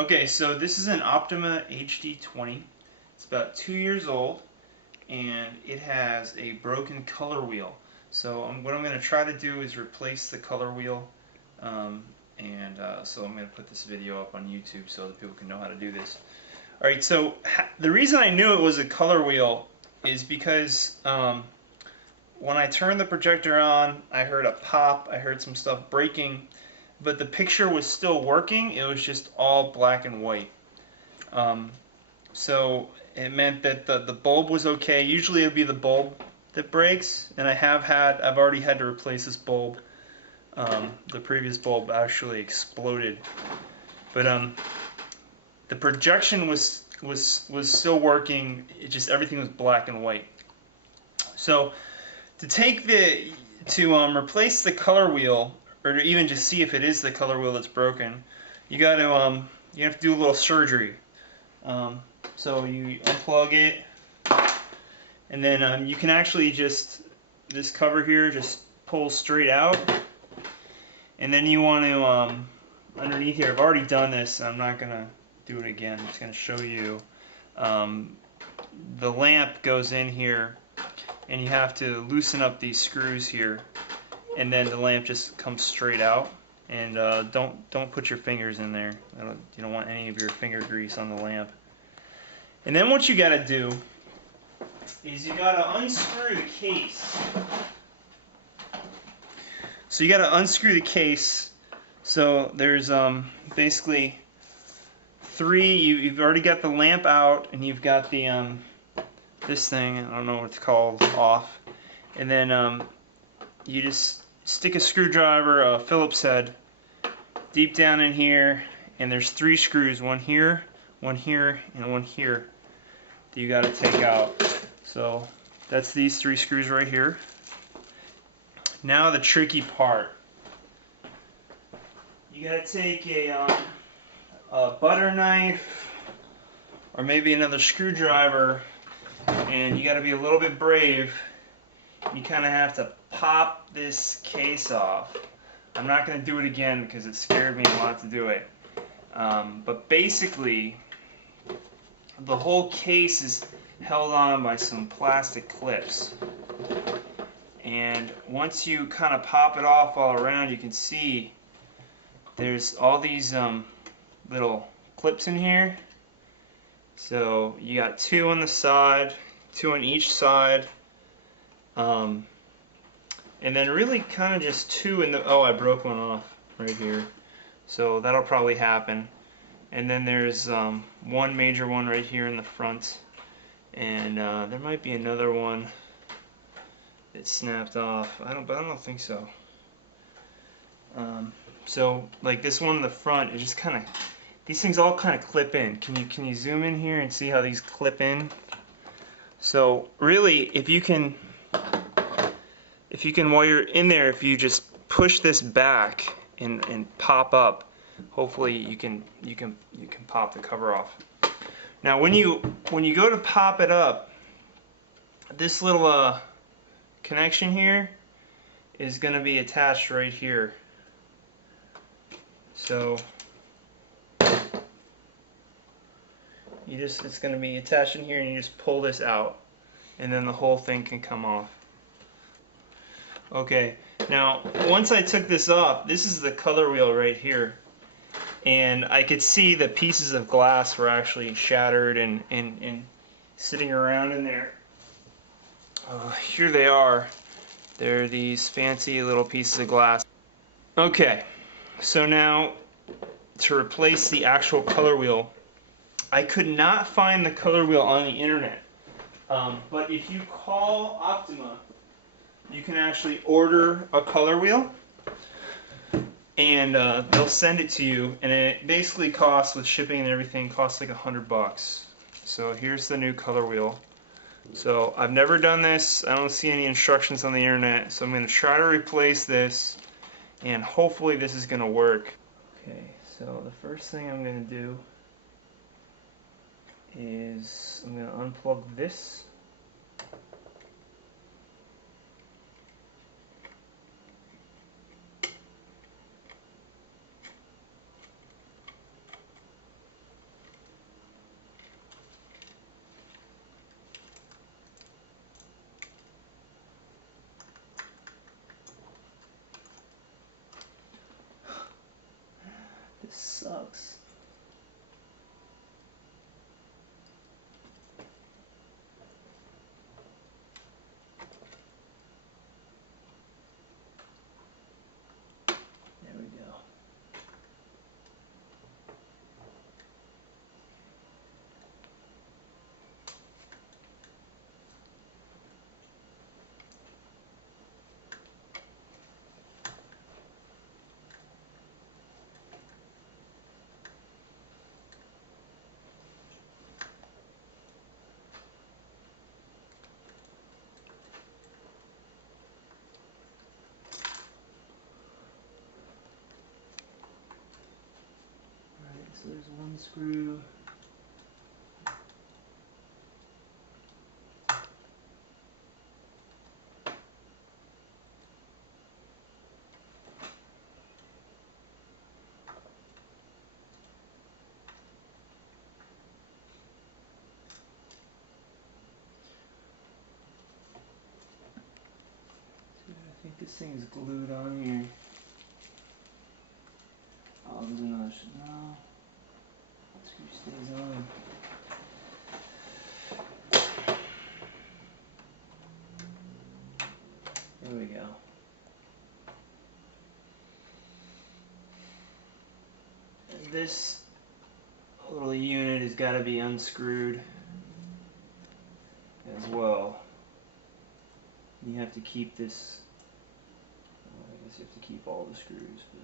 Okay, so this is an Optoma HD20. It's about 2 years old, and it has a broken color wheel. So what I'm going to try to do is replace the color wheel, so I'm going to put this video up on YouTube so that people can know how to do this. Alright, so the reason I knew it was a color wheel is because when I turned the projector on, I heard a pop, I heard some stuff breaking, but the picture was still working. It was just all black and white. So it meant that the bulb was okay. Usually it would be the bulb that breaks, and I've already had to replace this bulb. The previous bulb actually exploded, but the projection was still working. It just everything was black and white. So to replace the color wheel, or to even just see if it is the color wheel that's broken, you have to do a little surgery. So you unplug it, and then you can actually this cover here just pulls straight out, and then you want to underneath here. I've already done this. I'm not gonna do it again. I'm just gonna show you. The lamp goes in here, and you have to loosen up these screws here, and then the lamp just comes straight out. And don't put your fingers in there. You don't want any of your finger grease on the lamp. And then what you got to do is you got to unscrew the case. So you got to unscrew the case. So there's basically three. You've already got the lamp out, and you've got the this thing, I don't know what it's called, off. And then you just stick a screwdriver, a Phillips head, deep down in here, and there's three screws, one here, and one here, that you got to take out. So that's these three screws right here. Now the tricky part. You got to take a butter knife, or maybe another screwdriver, and you got to be a little bit brave. You kind of have to pop this case off. I'm not going to do it again because it scared me a lot to do it. But basically, the whole case is held on by some plastic clips. And once you kind of pop it off all around, you can see there's all these little clips in here. So you got two on the side, two on each side. And then really kind of just two in the, oh, I broke one off right here. So that'll probably happen. And then there's one major one right here in the front. And there might be another one that snapped off. But I don't think so. So like this one in the front, it just kind of, these things all kind of clip in. Can you zoom in here and see how these clip in? So really, if you can while you're in there, if you just push this back and pop up, hopefully you can pop the cover off. Now when you go to pop it up, this little connection here is going to be attached right here. So it's going to be attached in here, and you just pull this out, and then the whole thing can come off. Okay, now once I took this off, this is the color wheel right here, and I could see the pieces of glass were actually shattered and sitting around in there. Here they are. They're these fancy little pieces of glass. Okay, so now to replace the actual color wheel, I could not find the color wheel on the internet, but if you call Optoma, you can actually order a color wheel, and they'll send it to you, and it basically costs, with shipping and everything, costs like $100. So here's the new color wheel. So I've never done this. I don't see any instructions on the internet, so I'm going to try to replace this, and hopefully this is going to work. Okay, so the first thing I'm going to do is I'm going to unplug this. This sucks. There we go. So there's one screw. So I think this thing is glued on here. Oh, there's another. No. That screw stays on. There we go. And this little unit has got to be unscrewed as well. You have to keep this. Well, I guess you have to keep all the screws, but.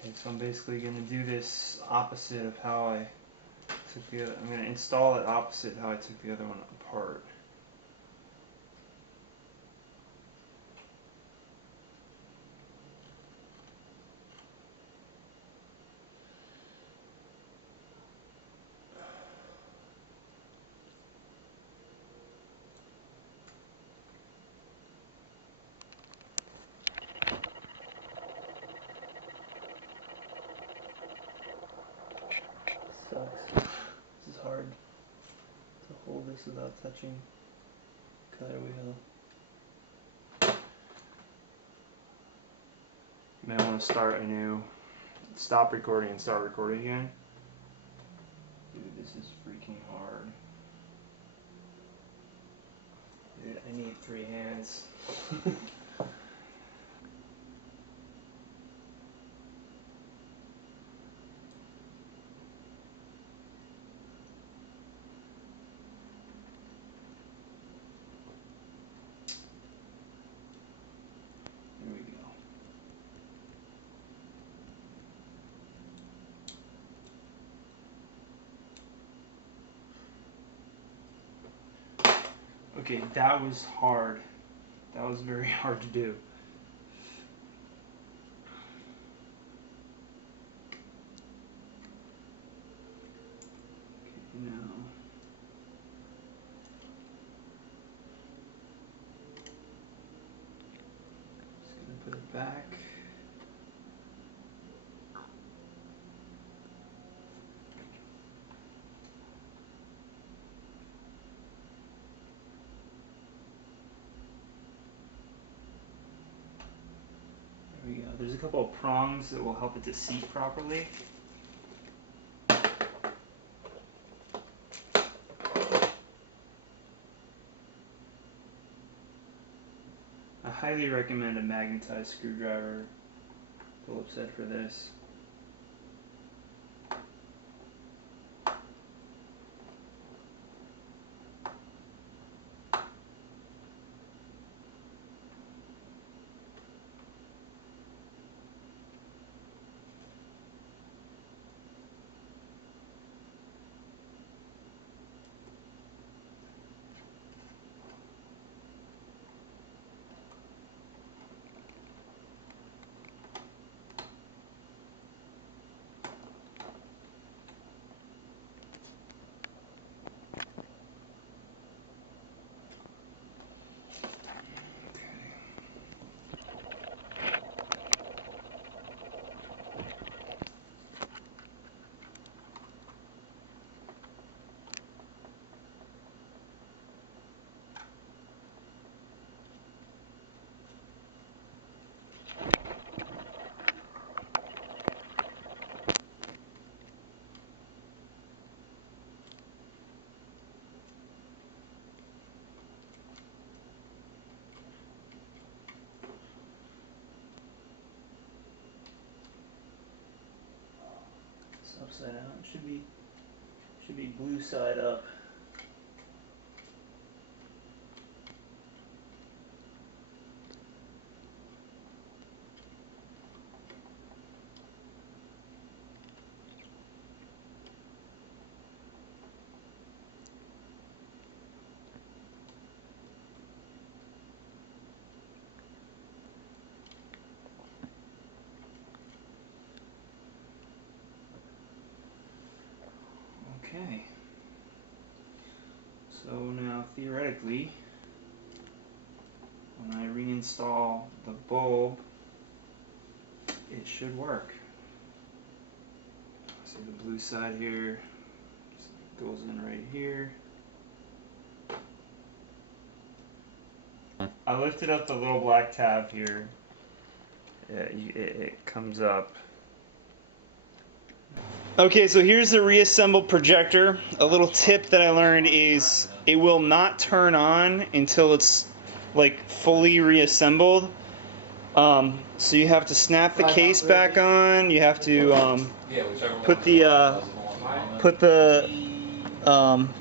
Okay, so I'm basically going to do this opposite of how I took the other. I'm going to install it opposite how I took the other one apart. Sucks. This is hard to hold this without touching cutter wheel. You may want to start a new, stop recording and start recording again. Dude, this is freaking hard. Dude, I need 3 hands. There we go. Okay, that was hard. That was very hard to do. Okay, now. Just gonna put it back. There we go. There's a couple of prongs that will help it to seat properly. I highly recommend a magnetized screwdriver. Phillips said for this. upside down. It should be blue side up. Okay, so now theoretically, when I reinstall the bulb, it should work. See the blue side here, so it goes in right here. I lifted up the little black tab here. Yeah, it comes up. Okay, so here's the reassembled projector. A little tip that I learned is it will not turn on until it's like fully reassembled. So you have to snap the case back on. You have to put the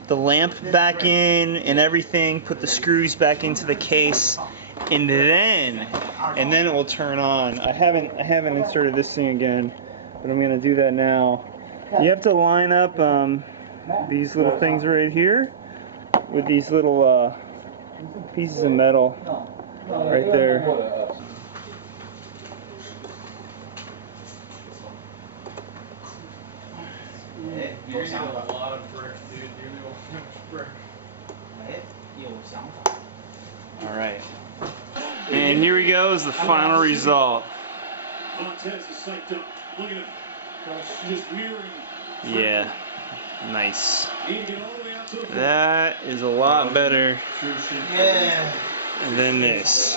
lamp back in and everything. Put the screws back into the case, and then it will turn on. I haven't inserted this thing again, but I'm gonna do that now. You have to line up these little things right here with these little pieces of metal right there. You're using a lot of brick, dude. You're the only brick. Alright. And here we go is the final result. Yeah. Nice. That is a lot better than this.